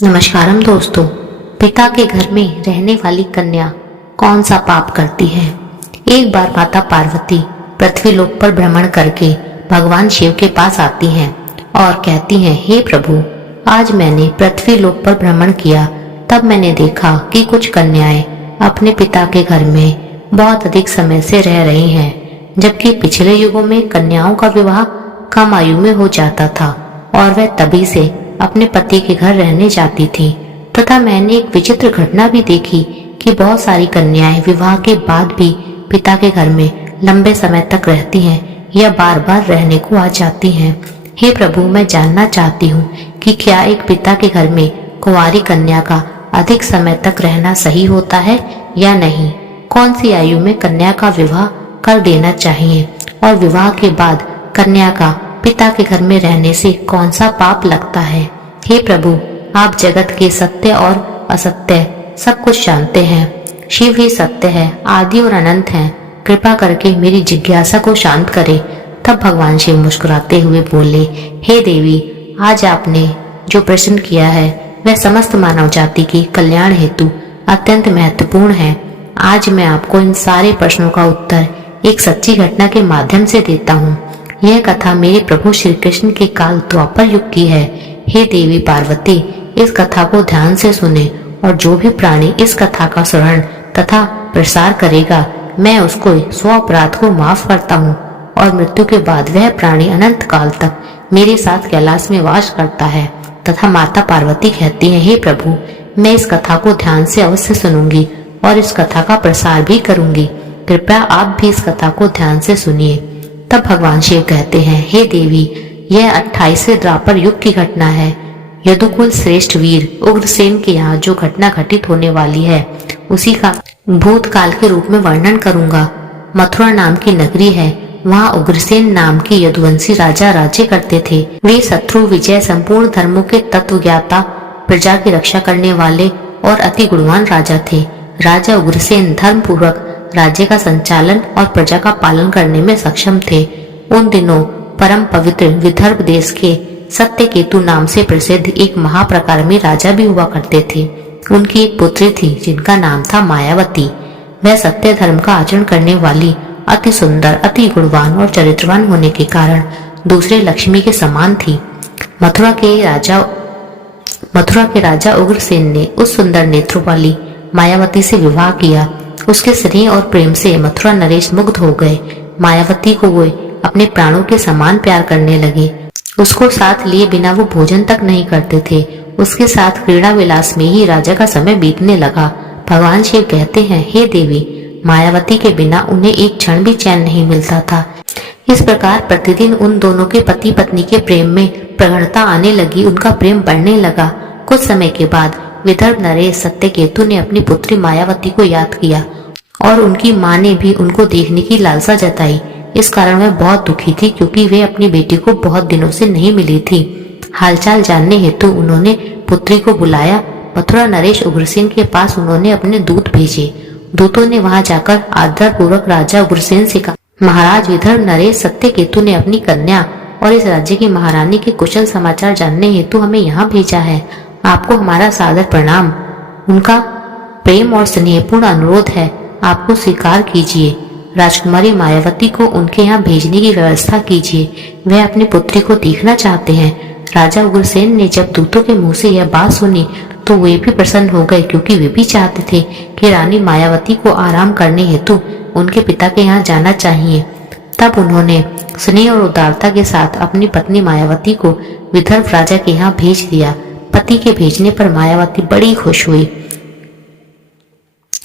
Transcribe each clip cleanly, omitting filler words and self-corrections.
नमस्कारम दोस्तों। पिता के घर में रहने वाली कन्या कौन सा पाप करती है। एक बार माता पार्वती पृथ्वी लोक पर भ्रमण करके भगवान शिव के पास आती हैं और कहती हैं, हे प्रभु, आज मैंने पृथ्वी लोक पर भ्रमण किया, तब मैंने देखा कि कुछ कन्याएं अपने पिता के घर में बहुत अधिक समय से रह रही हैं, जबकि पिछले युगों में कन्याओं का विवाह कम आयु में हो जाता था और वह तभी से अपने पति के घर रहने जाती थी। तथा मैंने एक विचित्र घटना भी देखी कि बहुत सारी कन्याएं विवाह के बाद भी पिता के घर में लंबे समय तक रहती हैं या बार बार रहने को आ जाती हैं। हे प्रभु, मैं जानना चाहती हूँ कि क्या एक पिता के घर में कुंवारी कन्या का अधिक समय तक रहना सही होता है या नहीं। कौन सी आयु में कन्या का विवाह कर देना चाहिए और विवाह के बाद कन्या का पिता के घर में रहने से कौन सा पाप लगता है। हे प्रभु, आप जगत के सत्य और असत्य सब कुछ जानते हैं। शिव ही सत्य है, आदि और अनंत है। कृपा करके मेरी जिज्ञासा को शांत करे। तब भगवान शिव मुस्कुराते हुए बोले, हे देवी, आज आपने जो प्रश्न किया है वह समस्त मानव जाति के कल्याण हेतु अत्यंत महत्वपूर्ण है। आज मैं आपको इन सारे प्रश्नों का उत्तर एक सच्ची घटना के माध्यम से देता हूँ। यह कथा मेरे प्रभु श्री कृष्ण के काल द्वापर युग की है। हे देवी पार्वती, इस कथा को ध्यान से सुने और जो भी प्राणी इस कथा का श्रवण तथा प्रसार करेगा, मैं उसको 100 अपराध को माफ करता हूँ और मृत्यु के बाद वह प्राणी अनंत काल तक मेरे साथ कैलाश में वास करता है। तथा माता पार्वती कहती है, हे प्रभु, मैं इस कथा को ध्यान से अवश्य सुनूंगी और इस कथा का प्रसार भी करूंगी। कृपया आप भी इस कथा को ध्यान से सुनिए। तब भगवान शिव कहते हैं, हे देवी, यह 28वें द्वापर युग की घटना है। यदुकुल श्रेष्ठ वीर उग्रसेन के यहाँ जो घटना घटित होने वाली है उसी का भूतकाल के रूप में वर्णन करूंगा। मथुरा नाम की नगरी है, वहाँ उग्रसेन नाम के यदुवंशी राजा राज्य करते थे। वे शत्रु विजय, संपूर्ण धर्मों के तत्व ज्ञाता, प्रजा की रक्षा करने वाले और अति गुणवान राजा थे। राजा उग्रसेन धर्म पूर्वक राज्य का संचालन और प्रजा का पालन करने में सक्षम थे। उन दिनों परम पवित्र विदर्भ देश के सत्यकेतु नाम से प्रसिद्ध एक महाप्रकारमी राजा भी हुआ करते थे। उनकी एक पुत्री थी जिनका नाम था मायावती। वह सत्य धर्म का आचरण करने वाली, अति सुंदर, अति गुणवान और चरित्रवान होने के कारण दूसरे लक्ष्मी के समान थी। मथुरा के राजा उग्रसेन ने उस सुंदर नेत्रों वाली मायावती से विवाह किया। उसके स्नेह और प्रेम से मथुरा नरेश मुग्ध हो गए। मायावती को वो अपने प्राणों के समान प्यार करने लगे। उसको साथ लिए बिना वो भोजन तक नहीं करते थे। उसके साथ क्रीड़ा विलास में ही राजा का समय बीतने लगा। भगवान शिव कहते हैं, हे देवी, मायावती के बिना उन्हें एक क्षण भी चैन नहीं मिलता था। इस प्रकार प्रतिदिन उन दोनों के पति पत्नी के प्रेम में प्रगाढ़ता आने लगी। उनका प्रेम बढ़ने लगा। कुछ समय के बाद विदर्भ नरेश सत्यकेतु ने अपनी पुत्री मायावती को याद किया और उनकी माँ ने भी उनको देखने की लालसा जताई। इस कारण वह बहुत दुखी थी क्योंकि वे अपनी बेटी को बहुत दिनों से नहीं मिली थी। हालचाल जानने हेतु उन्होंने पुत्री को बुलाया। मथुरा नरेश उग्रसेन के पास उन्होंने अपने दूत भेजे। दूतों ने वहां जाकर आदर पूर्वक राजा उग्रसेन से कहा, महाराज, विदर्भ नरेश सत्यकेतु ने अपनी कन्या और इस राज्य की महारानी के कुशल समाचार जानने हेतु हमें यहाँ भेजा है। आपको हमारा सादर प्रणाम। उनका प्रेम और स्नेहपूर्ण अनुरोध है, आपको स्वीकार कीजिए। राजकुमारी मायावती को उनके यहाँ भेजने की व्यवस्था कीजिए। वह अपनी पुत्री को देखना चाहते हैं। राजा उग्रसेन ने जब दूतों के मुंह से यह बात सुनी तो वे भी प्रसन्न हो गए क्योंकि वे भी चाहते थे कि रानी मायावती को आराम करने हेतु उनके पिता के यहाँ जाना चाहिए। तब उन्होंने स्नेह और उदारता के साथ अपनी पत्नी मायावती को विदर्भ राजा के यहाँ भेज दिया। पति के भेजने पर मायावती बड़ी खुश हुई।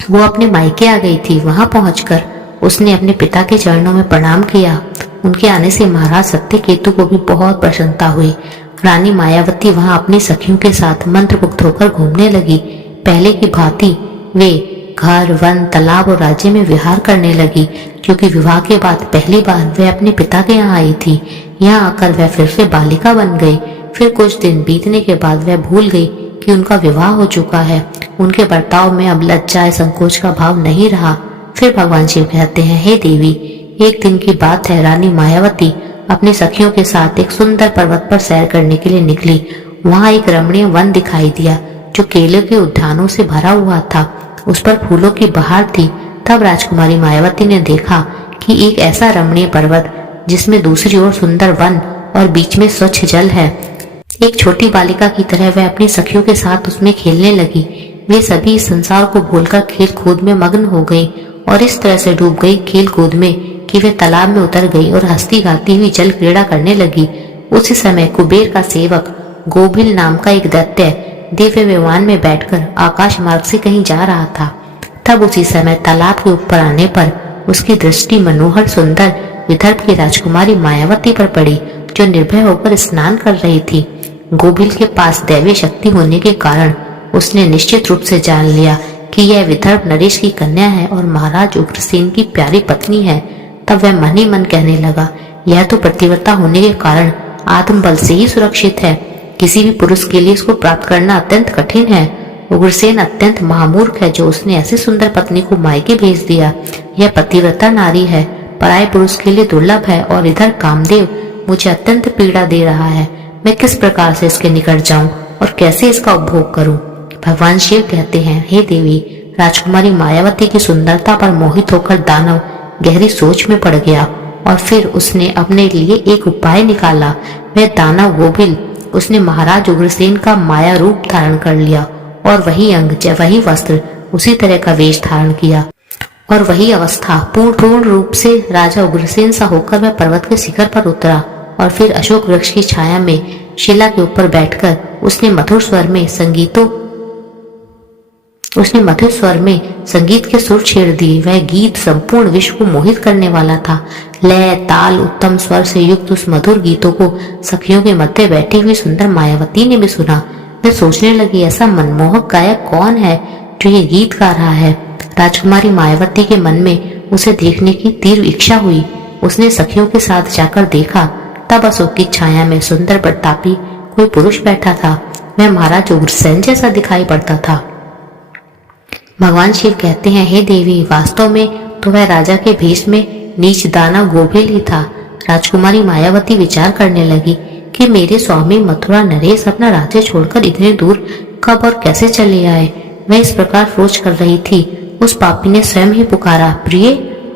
वो अपने मायके आ गई थी। वहां पहुंचकर उसने अपने पिता के चरणों में प्रणाम किया। उनके आने से महाराज सत्यकेतु को भी बहुत प्रसन्नता हुई। रानी मायावती वहां अपनी सखियों के साथ मंत्रमुग्ध होकर घूमने लगी। पहले की भांति वे घर, वन, तालाब और राज्य में विहार करने लगी क्योंकि विवाह के बाद पहली बार वह अपने पिता के यहाँ आई थी। यहाँ आकर वह फिर से बालिका बन गई। फिर कुछ दिन बीतने के बाद वह भूल गई कि उनका विवाह हो चुका है। उनके बर्ताव में अब लज्जा, संकोच का भाव नहीं रहा। फिर भगवान शिव कहते हैं, हे देवी, एक दिन की बात है। रानी मायावती अपनी सखियों के साथ एक सुंदर पर्वत पर सैर करने के लिए निकली। वहां एक रमणीय वन दिखाई दिया जो केले के उद्यानों से भरा हुआ था। उस पर फूलों की बहार थी। तब राजकुमारी मायावती ने देखा कि एक ऐसा रमणीय पर्वत जिसमें दूसरी ओर सुंदर वन और बीच में स्वच्छ जल है। एक छोटी बालिका की तरह वह अपनी सखियों के साथ उसमें खेलने लगी। वे सभी इस संसार को भूलकर खेल कूद में मग्न हो गई और इस तरह से डूब गई खेल कूद में कि वे तालाब में उतर गई और हंसती गाती हुई जल क्रीड़ा करने लगी। उसी समय कुबेर का सेवक गोभिल नाम का एक दैत्य दिव्य विमान में बैठकर आकाश मार्ग से कहीं जा रहा था। तब उसी समय तालाब के ऊपर आने पर उसकी दृष्टि मनोहर सुंदर विदर्भ की राजकुमारी मायावती पर पड़ी, जो निर्भय होकर स्नान कर रही थी। गोभिल के पास दैवीय शक्ति होने के कारण उसने निश्चित रूप से जान लिया कि यह विदर्भ नरेश की कन्या है और महाराज उग्रसेन की प्यारी पत्नी है। तब वह मन ही मन कहने लगा, यह तो प्रतिव्रता होने के कारण आत्मबल से ही सुरक्षित है। किसी भी पुरुष के लिए इसको प्राप्त करना अत्यंत कठिन है। उग्रसेन अत्यंत महामूर्ख है जो उसने ऐसी सुंदर पत्नी को मायके भेज दिया। यह पतिव्रता नारी है, पराये पुरुष के लिए दुर्लभ है और इधर कामदेव मुझे अत्यंत पीड़ा दे रहा है। मैं किस प्रकार से इसके निकट जाऊं और कैसे इसका उपभोग करूं? भगवान शिव कहते हैं, हे देवी, राजकुमारी मायावती की सुंदरता पर मोहित होकर दानव गहरी सोच में पड़ गया और फिर उसने अपने लिए एक उपाय निकाला। वह दानव गोभिल, उसने महाराज उग्रसेन का माया रूप धारण कर लिया और वही अंग, वही वस्त्र, उसी तरह का वेश धारण किया और वही अवस्था पूर्ण रूप से राजा उग्रसेन सा होकर वह पर्वत के शिखर पर उतरा और फिर अशोक वृक्ष की छाया में शिला के ऊपर बैठकर उसने मधुर स्वर में संगीत के सुर छेड़ दिए। वह गीत संपूर्ण विश्व को मोहित करने वाला था। लय, ताल, उत्तम स्वर से युक्त उस मधुर गीतों को सखियों के मध्य बैठी हुई सुंदर मायावती ने भी सुना। वह सोचने लगी, ऐसा मनमोहक गायक कौन है जो ये गीत गा रहा है? राजकुमारी मायावती के मन में उसे देखने की तीव्र इच्छा हुई। उसने सखियों के साथ जाकर देखा। तब अशोक की छाया में सुंदर प्रतापी कोई पुरुष बैठा था। वह महाराज उग्रसेन जैसा दिखाई पड़ता था। भगवान शिव कहते हैं, हे देवी, वास्तव में तो वह राजा के भेष में नीच दानव गोभिल ही था। राजकुमारी मायावती विचार करने लगी कि मेरे स्वामी मथुरा नरेश अपना राज्य छोड़कर इतने दूर कब और कैसे चले आए। वह इस प्रकार सोच कर रही थी। उस पापी ने स्वयं ही पुकारा, प्रिय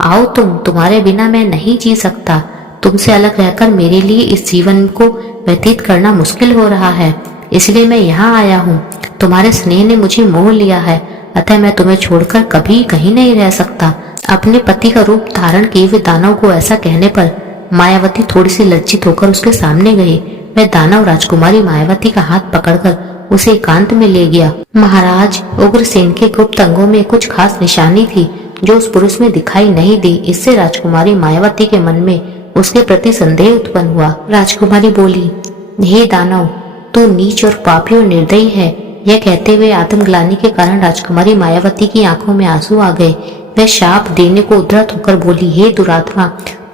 आओ, तुम्हारे बिना मैं नहीं जी सकता। तुमसे अलग रहकर मेरे लिए इस जीवन को व्यतीत करना मुश्किल हो रहा है, इसलिए मैं यहाँ आया हूँ। तुम्हारे स्नेह ने मुझे मोह लिया है, अतः मैं तुम्हें छोड़कर कभी कहीं नहीं रह सकता। अपने पति का रूप धारण किए हुए दानव को ऐसा कहने पर मायावती थोड़ी सी लज्जित होकर उसके सामने गई। वह दानव राजकुमारी मायावती का हाथ पकड़कर उसे एकांत में ले गया। महाराज उग्रसेन के गुप्त अंगों में कुछ खास निशानी थी जो उस पुरुष में दिखाई नहीं दी। इससे राजकुमारी मायावती के मन में उसके प्रति संदेह उत्पन्न हुआ। राजकुमारी बोली, हे दानव, तू नीच और पापी और निर्दयी है। यह कहते हुए आत्मग्लानि के कारण राजकुमारी मायावती की आंखों में आंसू आ गए। वह शाप देने को उद्धत होकर बोली, हे दुरात्मा,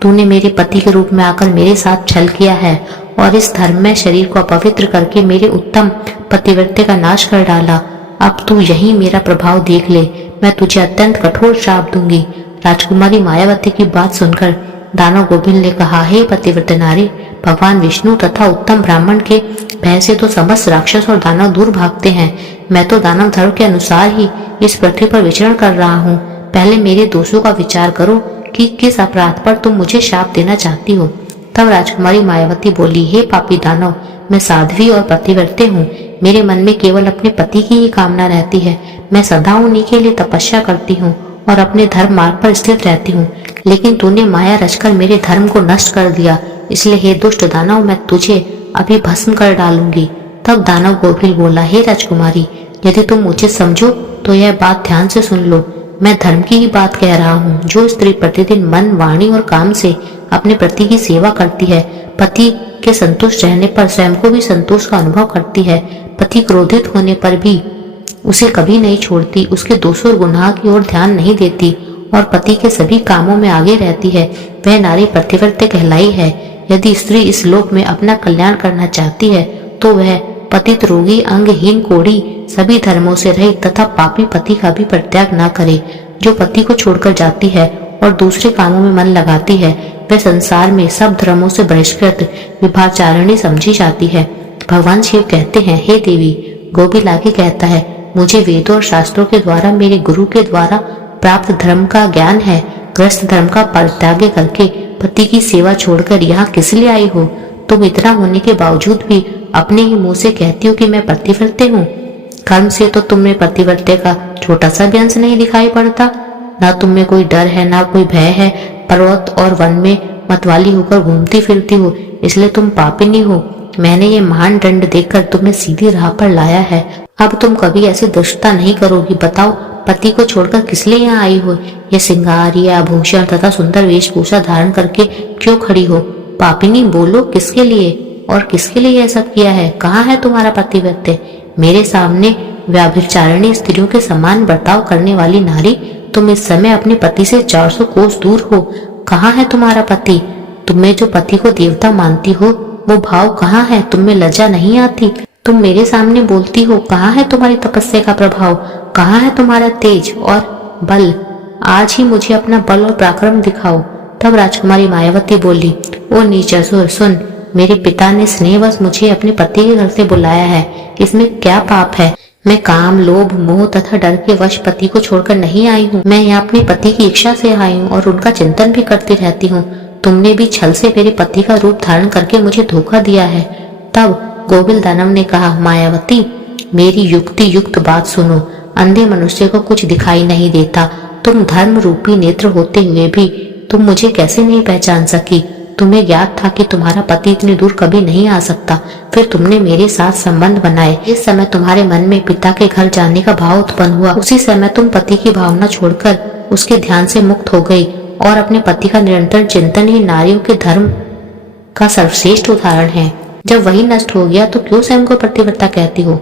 तूने मेरे पति के रूप में आकर मेरे साथ छल किया है और इस धर्ममय शरीर को अपवित्र करके मेरे उत्तम पतिव्रते का नाश कर डाला। अब तू यही मेरा प्रभाव देख ले, मैं तुझे अत्यंत कठोर श्राप दूंगी। राजकुमारी मायावती की बात सुनकर दानव गोभिल ने कहा, हे पतिव्रत नारी, भगवान विष्णु तथा उत्तम ब्राह्मण के भय से तो समस्त राक्षस और दानव दूर भागते हैं। मैं तो दानव धर्म के अनुसार ही इस पृथ्वी पर विचरण कर रहा हूँ। पहले मेरे दोषों का विचार करो कि किस अपराध पर तुम मुझे शाप देना चाहती हो। तब राजकुमारी मायावती बोली, हे पापी दानव, मैं साध्वी और पतिव्रते हूँ। मेरे मन में केवल अपने पति की ही कामना रहती है। मैं सदा उन्हीं के लिए तपस्या करती हूँ और अपने धर्म मार्ग पर स्थित रहती हूँ, लेकिन तूने माया रचकर मेरे धर्म को नष्ट कर दिया। इसलिए हे दुष्ट दानव, मैं तुझे अभी भस्म कर डालूंगी। तब दानव गोभिल बोला, हे राजकुमारी, यदि तुम मुझे समझो तो यह बात ध्यान से सुन लो। मैं धर्म की ही बात कह रहा हूँ। जो स्त्री प्रतिदिन मन, वाणी और काम से अपने पति की सेवा करती है, पति के संतुष्ट रहने पर स्वयं को भी संतोष का अनुभव करती है, पति क्रोधित होने पर भी उसे कभी नहीं छोड़ती, उसके दोषों और गुनाह की ओर ध्यान नहीं देती और पति के सभी कामों में आगे रहती है, वह नारी पतिव्रते कहलाई है। यदि स्त्री इस लोक में अपना कल्याण करना चाहती है तो वह पतित, रोगी, अंगहीन, कोढ़ी, सभी धर्मों से रहित तथा पापी पति का भी परित्याग न करे। जो पति को छोड़कर जाती है और दूसरे कामों में मन लगाती है, वह संसार में सब धर्मों से बहिष्कृत विभाचारिणी समझी जाती है। भगवान शिव कहते हैं, हे देवी। गोबिल आगे कहता है, मुझे वेदों और शास्त्रों के द्वारा, मेरे गुरु के द्वारा प्राप्त धर्म का ज्ञान है। ग्रस्त धर्म का परित्याग करके पति की सेवा छोड़कर यहाँ किस लिए आई हो? तुम इतना होने के बावजूद भी अपने ही मुंह से कहती हो कि मैं पतिव्रते हूँ। कर्म से तो तुम्हें पतिव्रते का छोटा सा भी अंश नहीं दिखाई पड़ता। ना तुम्हें कोई डर है, ना कोई भय है। पर्वत और वन में मतवाली होकर घूमती फिरती हो, इसलिए तुम पापिनी हो। मैंने ये महान दंड देकर तुम्हें सीधी राह पर लाया है। अब तुम कभी ऐसी दुष्टता नहीं करोगी। बताओ, पति को छोड़कर किस लिए यहाँ आई हो? ये श्रृंगार, ये आभूषण तथा सुंदर वेशभूषा धारण करके क्यों खड़ी हो? पापिनी, बोलो, किसके लिए और किसके लिए यह सब किया है? कहाँ है तुम्हारा पतिव्रते? मेरे सामने व्याभिचारिणी स्त्रियों के समान बर्ताव करने वाली नारी, तुम इस समय अपने पति से 400 कोस दूर हो। कहाँ है तुम्हारा पति? तुम्हें जो पति को देवता मानती हो, वो भाव कहाँ है? तुम्हें लज्जा नहीं आती? तुम मेरे सामने बोलती हो। कहाँ है तुम्हारी तपस्या का प्रभाव? कहाँ है तुम्हारा तेज और बल? आज ही मुझे अपना बल और पराक्रम दिखाओ। तब राजकुमारी मायावती बोली, ओ नीचासुर, सुन, मेरे पिता ने स्नेहवश मुझे अपने पति के घर से बुलाया है। इसमें क्या पाप है? मैं काम, लोभ, मोह तथा डर के वश पति को छोड़कर नहीं आई हूँ। मैं यहाँ अपने पति की इच्छा से आई हूँ और उनका चिंतन भी करती रहती हूँ। तुमने भी छल से मेरे पति का रूप धारण करके मुझे धोखा दिया है। तब गोबिल दानव ने कहा, मायावती, मेरी युक्ति युक्त बात सुनो। अंधे मनुष्य को कुछ दिखाई नहीं देता। तुम धर्म रूपी नेत्र होते हुए भी तुम मुझे कैसे नहीं पहचान सकी? तुम्हें ज्ञात था कि तुम्हारा पति इतनी दूर कभी नहीं आ सकता, फिर तुमने मेरे साथ संबंध बनाए। इस समय तुम्हारे मन में पिता के घर जाने का भाव उत्पन्न हुआ। उसी समय तुम पति की भावना छोड़कर उसके ध्यान से मुक्त हो गई और अपने पति का निरंतर चिंतन ही नारियों के धर्म का सर्वश्रेष्ठ उदाहरण है। जब वही नष्ट हो गया तो क्यों स्वयं को पतिव्रता कहती हो?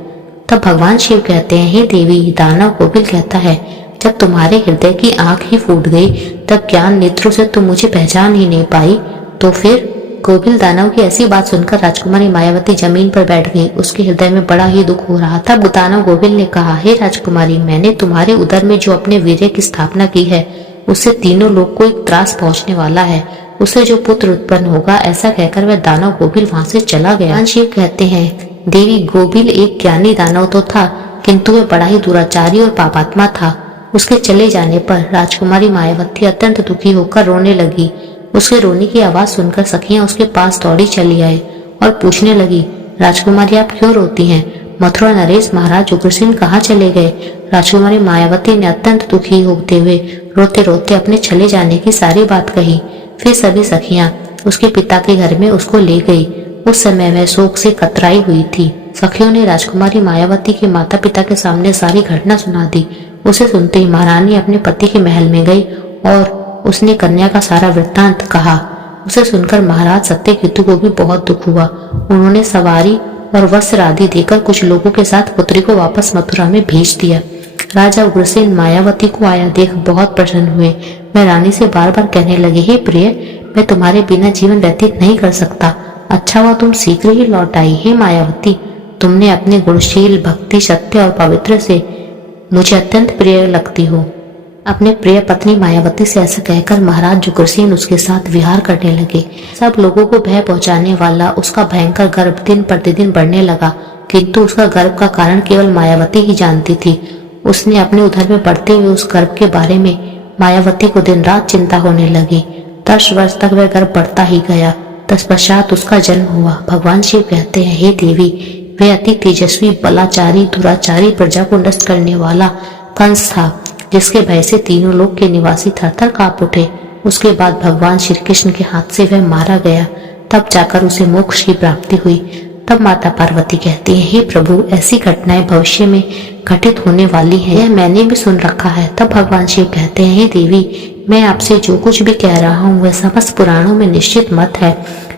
तब भगवान शिव कहते हैं, हे देवी। दानव गोबिल कहता है, जब तुम्हारे हृदय की आंख ही फूट गई, तब ज्ञान नेत्रों से तुम मुझे पहचान ही नहीं पाई, तो फिर? गोबिल दानव की ऐसी बात सुनकर राजकुमारी मायावती जमीन पर बैठ गई। उसके हृदय में बड़ा ही दुख हो रहा था। दानव गोबिल ने कहा, हे राजकुमारी, मैंने तुम्हारे उदर में जो अपने वीर्य की स्थापना की है, उससे तीनों लोग को एक त्रास पहुंचने वाला है। उससे जो पुत्र उत्पन्न होगा, ऐसा कहकर वह दानव गोबिल वहां से चला गया। शिव कहते हैं, देवी, गोबिल एक ज्ञानी दानव तो था, किंतु वह बड़ा ही दुराचारी और पापात्मा था। उसके चले जाने पर राजकुमारी मायावती अत्यंत दुखी होकर रोने लगी। उसके रोने की आवाज सुनकर सखियां उसके पास दौड़ी चली आई और पूछने लगी, राजकुमारी, आप क्यों रोती हैं? मथुरा नरेश महाराज उग्रसेन कहाँ चले गए? राजकुमारी मायावती ने अत्यंत दुखी होते हुए रोते रोते अपने चले जाने की सारी बात कही। फिर सभी सखियां उसके पिता के घर में उसको ले गई। उस समय वह शोक से कतराई हुई थी। सखियों ने राजकुमारी मायावती के माता पिता के सामने सारी घटना सुना दी। उसे सुनते ही महारानी अपने पति के महल में गई और उसने कन्या का सारा वृत्तांत कहा। उसे सुनकर महाराज सत्यकेतु को भी बहुत दुख हुआ। उन्होंने सवारी और वस्त्र आदि देकर कुछ लोगों के साथ पुत्री को वापस मथुरा में भेज दिया। राजा उग्रसेन मायावती को आया देख बहुत प्रसन्न हुए। वह रानी से बार बार कहने लगे, हे प्रिय, मैं तुम्हारे बिना जीवन व्यतीत नहीं कर सकता। अच्छा हुआ तुम शीघ्र ही लौट आई। हे मायावती, तुमने अपने गुणशील, भक्ति, सत्य और पवित्र से मुझे अत्यंत प्रिय लगती हो। अपने प्रिय पत्नी मायावती से ऐसा कहकर महाराज उग्रसेन उसके साथ विहार करने लगे। सब लोगों को भय पहुंचाने वाला उसका भयंकर गर्भ दिन प्रतिदिन बढ़ने लगा, किंतु उसका गर्भ का कारण केवल मायावती ही जानती थी। उसने अपने उदर में बढ़ते हुए उस गर्भ के बारे में मायावती को दिन रात चिंता होने लगी। 10 वर्ष तक वह गर्भ बढ़ता ही गया। तत्पश्चात उसका जन्म हुआ। भगवान शिव कहते हैं, हे देवी, वह अति तेजस्वी, बलाचारी, दुराचारी, प्रजा को नष्ट करने वाला कंस था, जिसके भय से तीनों लोक के निवासी थरथर कांप उठे। उसके बाद भगवान श्री कृष्ण के हाथ से वह मारा गया। तब जाकर उसे मोक्ष की प्राप्ति हुई। तब माता पार्वती कहती है, हे प्रभु, ऐसी घटनाएं भविष्य में घटित होने वाली हैं, यह मैंने भी सुन रखा है। तब भगवान शिव कहते हैं, हे देवी, मैं आपसे जो कुछ भी कह रहा हूँ वह समस्त पुराणों में निश्चित मत है।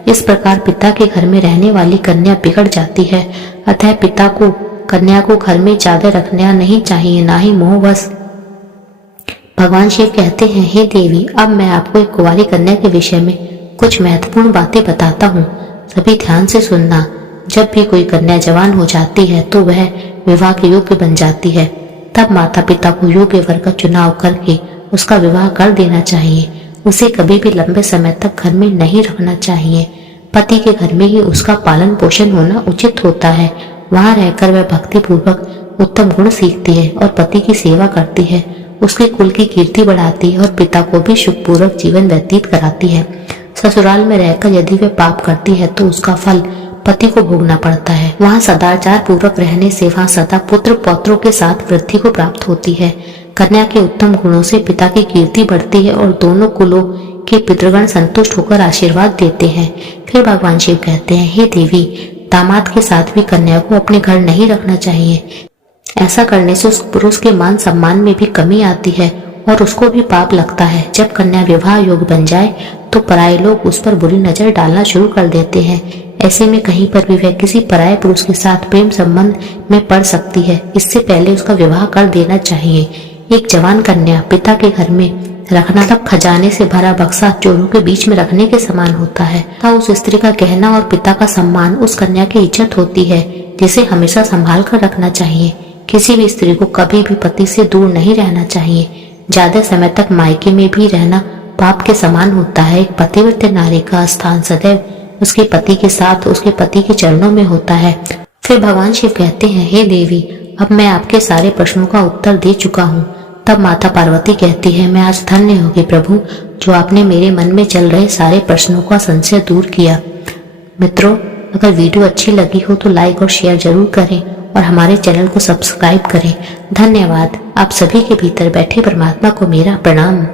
इस प्रकार पिता के घर में रहने वाली कन्या बिगड़ जाती है। अतः पिता को कन्या को घर में ज्यादा रखना नहीं चाहिए, ना ही मोहवश। भगवान शिव कहते हैं, हे देवी, अब मैं आपको एक कुंवारी कन्या के विषय में कुछ महत्वपूर्ण बातें बताता हूँ। सभी ध्यान से सुनना। जब भी कोई कन्या जवान हो जाती है तो वह विवाह के योग्य बन जाती है। तब माता पिता को योग्य वर का चुनाव करके उसका विवाह कर देना चाहिए। उसे कभी भी लंबे समय तक घर में नहीं रखना चाहिए। पति के घर में ही उसका पालन पोषण होना उचित होता है। वहां रहकर वह भक्ति पूर्वक उत्तम गुण सीखती है और पति की सेवा करती है, उसके कुल की कीर्ति बढ़ाती है और पिता को भी सुखपूर्वक जीवन व्यतीत कराती है। ससुराल में रहकर यदि वह पाप करती है तो उसका फल पति को भोगना पड़ता है। वहाँ सदाचार पूर्वक रहने से वहाँ सदा पुत्र पौत्रों के साथ वृद्धि को प्राप्त होती है। कन्या के उत्तम गुणों से पिता की कीर्ति बढ़ती है और दोनों कुलों के पितृगण संतुष्ट होकर आशीर्वाद देते हैं। फिर भगवान शिव कहते हैं, हे देवी, दामाद के साथ भी कन्या को अपने घर नहीं रखना चाहिए। ऐसा करने से उस पुरुष के मान सम्मान में भी कमी आती है और उसको भी पाप लगता है। जब कन्या विवाह योग्य बन जाए तो पराये लोग उस पर बुरी नजर डालना शुरू कर देते हैं। ऐसे में कहीं पर भी वह किसी पराये पुरुष के साथ प्रेम संबंध में पड़ सकती है। इससे पहले उसका विवाह कर देना चाहिए। एक जवान कन्या पिता के घर में रखना तब खजाने से भरा बक्सा चोरों के बीच में रखने के समान होता है। उस स्त्री का गहना और पिता का सम्मान उस कन्या की इज्जत होती है, जिसे हमेशा संभाल कर रखना चाहिए। किसी भी स्त्री को कभी भी पति से दूर नहीं रहना चाहिए। ज्यादा समय तक मायके में भी रहना पाप के समान होता है। एक पतिव्रत नारी का स्थान सदैव उसके पति के साथ उसके पति के चरणों में होता है। फिर भगवान शिव कहते हैं, हे देवी, अब मैं आपके सारे प्रश्नों का उत्तर दे चुका हूँ। तब माता पार्वती कहती है, मैं आज धन्य हो गई प्रभु, जो आपने मेरे मन में चल रहे सारे प्रश्नों का संशय दूर किया। मित्रों, अगर वीडियो अच्छी लगी हो तो लाइक और शेयर जरूर करें और हमारे चैनल को सब्सक्राइब करें। धन्यवाद। आप सभी के भीतर बैठे परमात्मा को मेरा प्रणाम।